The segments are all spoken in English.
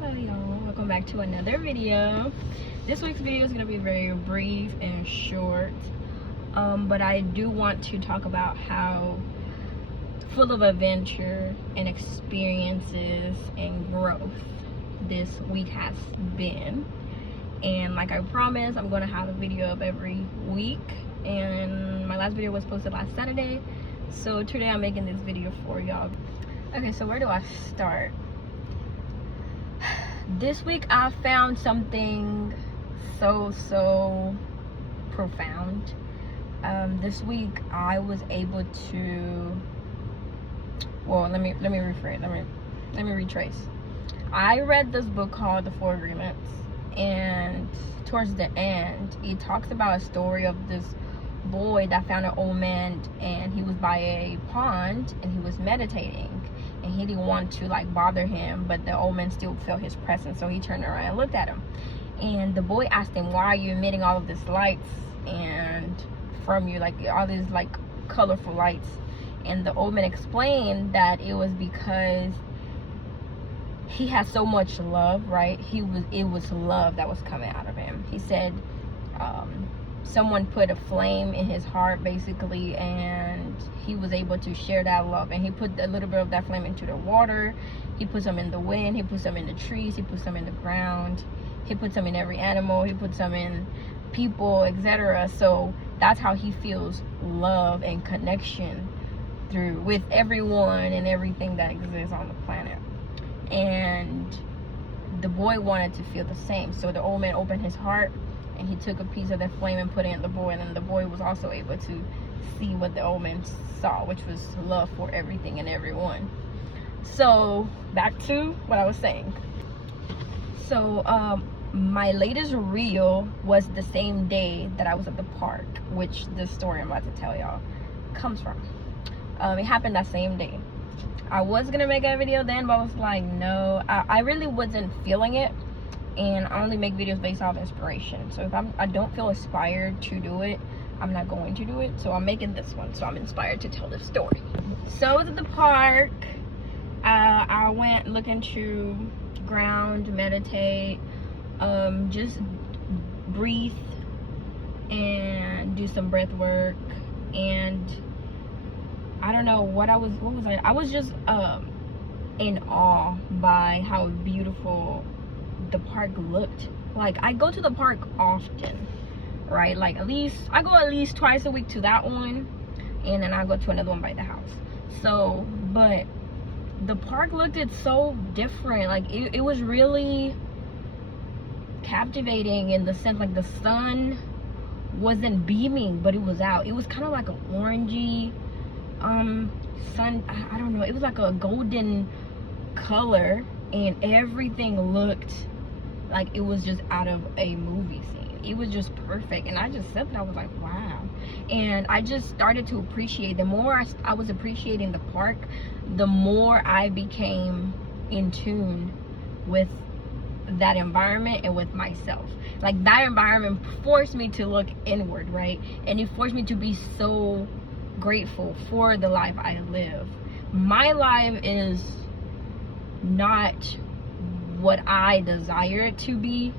Hello y'all, welcome back to another video. This week's video is going to be very brief and short, but I do want to talk about how full of adventure and experiences and growth this week has been. And like I promised, I'm going to have a video up every week, and my last video was posted last Saturday, so today I'm making this video for y'all. Okay, so where do I start? This week I found something so profound. This week I was able to, well, let me rephrase, let me retrace. I read this book called The Four Agreements, and towards the end it talks about a story of this boy that found an old man, and he was by a pond and he was meditating, and he didn't want to like bother him, but the old man still felt his presence, so he turned around and looked at him. And the boy asked him, why are you emitting all of these lights and from you, like all these like colorful lights? And the old man explained that it was because he had so much love, right? It was love that was coming out of him. He said someone put a flame in his heart basically, and he was able to share that love, and he put a little bit of that flame into the water, he puts them in the wind, he puts them in the trees, he puts them in the ground, he puts them in every animal, he puts them in people, etc. So that's how he feels love and connection through with everyone and everything that exists on the planet. And the boy wanted to feel the same, so the old man opened his heart and he took a piece of that flame and put it in the boy, and then the boy was also able to see what the old man saw, which was love for everything and everyone. So back to what I was saying. So my latest reel was the same day that I was at the park, which this story I'm about to tell y'all comes from. It happened that same day. I was gonna make a video then, but I was like, no, I really wasn't feeling it, and I only make videos based off inspiration. So if I don't feel inspired to do it, I'm not going to do it. So I'm making this one, so I'm inspired to tell this story. So I was at the park. I went looking to ground, meditate, just breathe and do some breath work. And I don't know what was I was just in awe by how beautiful the park looked. Like, I go to the park often, right? Like, I go at least twice a week to that one, and then I go to another one by the house. So, but the park looked so different. Like, it was really captivating in the sense, like, the sun wasn't beaming, but it was out. It was kind of like an orangey sun, I don't know, it was like a golden color, and everything looked like it was just out of a movie scene. It was just perfect, and I just said that, I was like, wow. And I just started to appreciate. The more I was appreciating the park, the more I became in tune with that environment and with myself. Like, that environment forced me to look inward, right? And it forced me to be so grateful for the life I live. My life is not what I desire it to be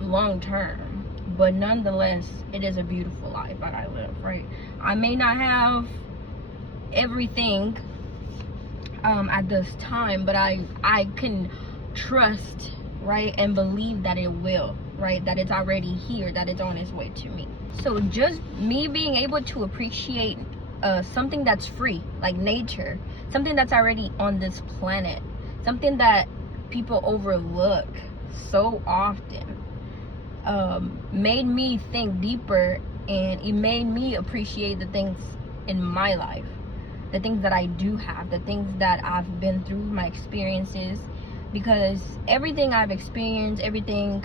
long term, but nonetheless it is a beautiful life that I live, right? I may not have everything at this time, but I can trust, right, and believe that it will, right, that it's already here, that it's on its way to me. So just me being able to appreciate something that's free, like nature, something that's already on this planet, something that people overlook so often, made me think deeper, and it made me appreciate the things in my life, the things that I do have, the things that I've been through, my experiences, because everything I've experienced, everything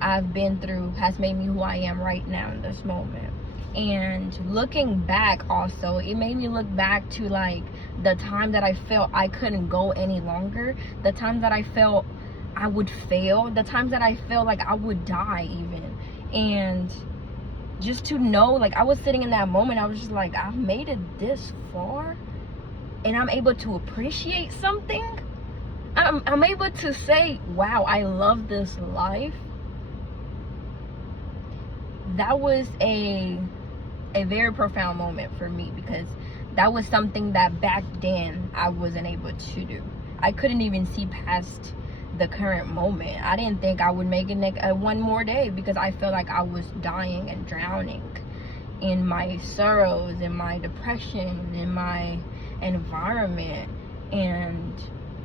I've been through has made me who I am right now in this moment. And looking back also, it made me look back to like the time that I felt I couldn't go any longer, the time that I felt I would fail, the times that I felt like I would die even. And just to know, like, I was sitting in that moment, I was just like, I've made it this far and I'm able to appreciate something. I'm able to say, wow, I love this life. That was a very profound moment for me, because that was something that back then I wasn't able to do. I couldn't even see past the current moment. I didn't think I would make it one more day, because I felt like I was dying and drowning in my sorrows, in my depression, in my environment. And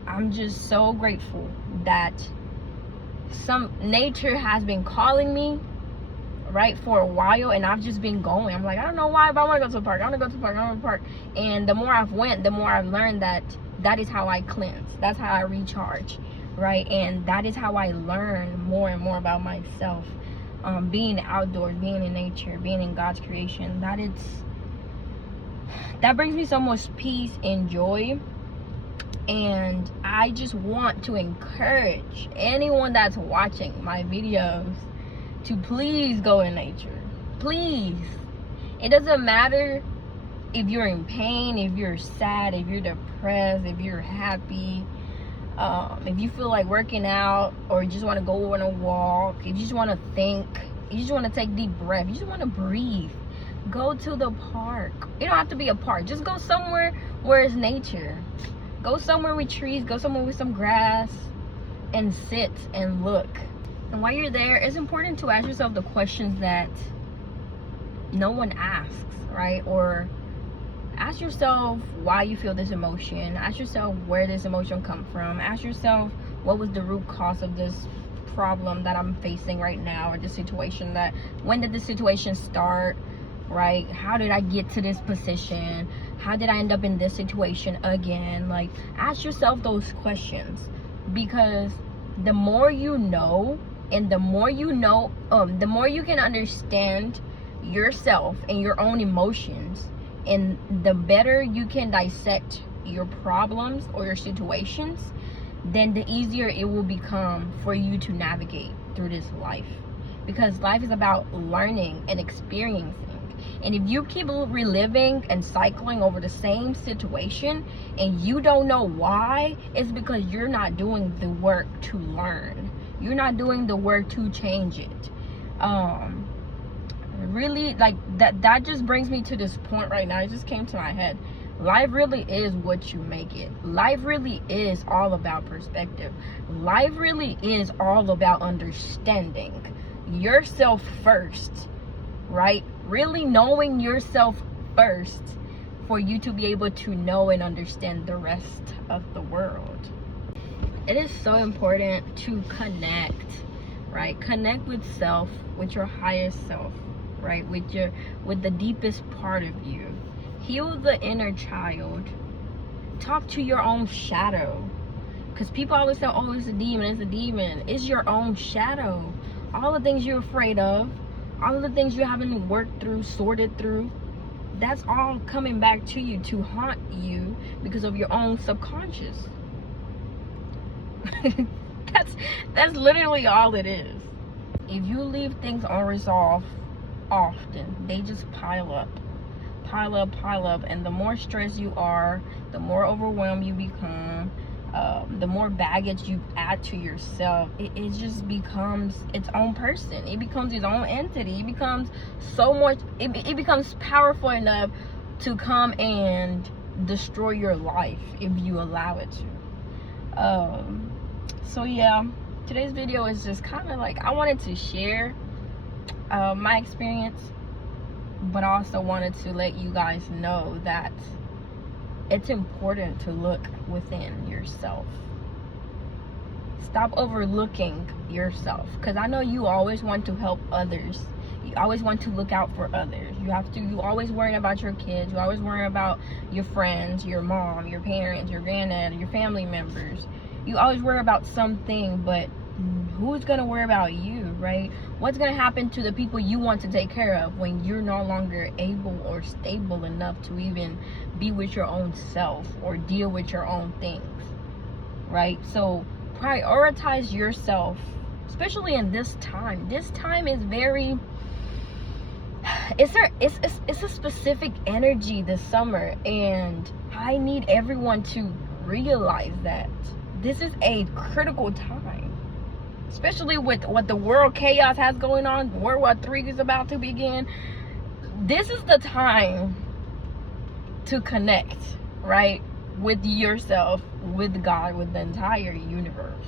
I'm just so grateful that some nature has been calling me, right, for a while, and I've just been going. I'm like, I don't know why, but I want to go to the park. I want to go to the park. I want to go to the park. And the more I've went, the more I've learned that that is how I cleanse. That's how I recharge, right? And that is how I learn more and more about myself. Being outdoors, being in nature, being in God's creation, that brings me so much peace and joy. And I just want to encourage anyone that's watching my videos to please go in nature. Please. It doesn't matter if you're in pain, if you're sad, if you're depressed, if you're happy, if you feel like working out, or you just want to go on a walk, if you just want to think, you just want to take deep breath, you just want to breathe, go to the park. It don't have to be a park. Just go somewhere where it's nature. Go somewhere with trees, go somewhere with some grass, and sit and look. And while you're there, it's important to ask yourself the questions that no one asks, right? Or ask yourself why you feel this emotion. Ask yourself where this emotion comes from. Ask yourself, what was the root cause of this problem that I'm facing right now, or this situation? When did this situation start, right? How did I get to this position? How did I end up in this situation again? Like, ask yourself those questions, because the more you know, and the more you know, the more you can understand yourself and your own emotions, and the better you can dissect your problems or your situations, then the easier it will become for you to navigate through this life. Because life is about learning and experiencing. And if you keep reliving and cycling over the same situation and you don't know why, it's because you're not doing the work to learn. You're not doing the work to change it. Really, like, that just brings me to this point right now. It just came to my head. Life really is what you make it. Life really is all about perspective. Life really is all about understanding yourself first, right? Really knowing yourself first for you to be able to know and understand the rest of the world. It is so important to connect, right? Connect with self, with your highest self, right? With the deepest part of you. Heal the inner child. Talk to your own shadow. Because people always say, oh, it's a demon, it's a demon. It's your own shadow. All the things you're afraid of, all of the things you haven't worked through, sorted through, that's all coming back to you to haunt you because of your own subconscious. That's literally all it is. If you leave things unresolved often, they just pile up, and the more stressed you are, the more overwhelmed you become, the more baggage you add to yourself. It just becomes its own person. It becomes its own entity. It becomes so much, it becomes powerful enough to come and destroy your life if you allow it to. So yeah, today's video is just kind of like, I wanted to share my experience, but I also wanted to let you guys know that it's important to look within yourself. Stop overlooking yourself, because I know you always want to help others. You always want to look out for others. You always worrying about your kids. You always worrying about your friends, your mom, your parents, your granddad, your family members. You always worry about something, but who's gonna worry about you, right? What's gonna happen to the people you want to take care of when you're no longer able or stable enough to even be with your own self or deal with your own things, right? So prioritize yourself, especially in this time. This time is very, it's a specific energy this summer, and I need everyone to realize that this is a critical time, especially with what the world chaos has going on. World War III is about to begin. This is the time to connect, right, with yourself, with God, with the entire universe.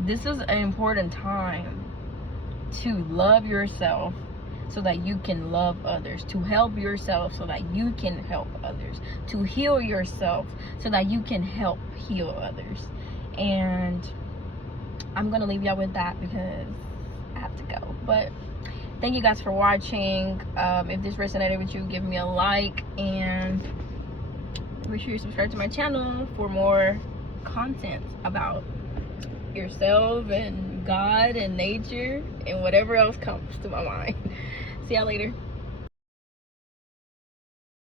This is an important time to love yourself so that you can love others, to help yourself so that you can help others, to heal yourself so that you can help heal others. And I'm gonna leave y'all with that because I have to go. But thank you guys for watching. If this resonated with you, give me a like, and make sure you subscribe to my channel for more content about yourself and God and nature and whatever else comes to my mind. See y'all later.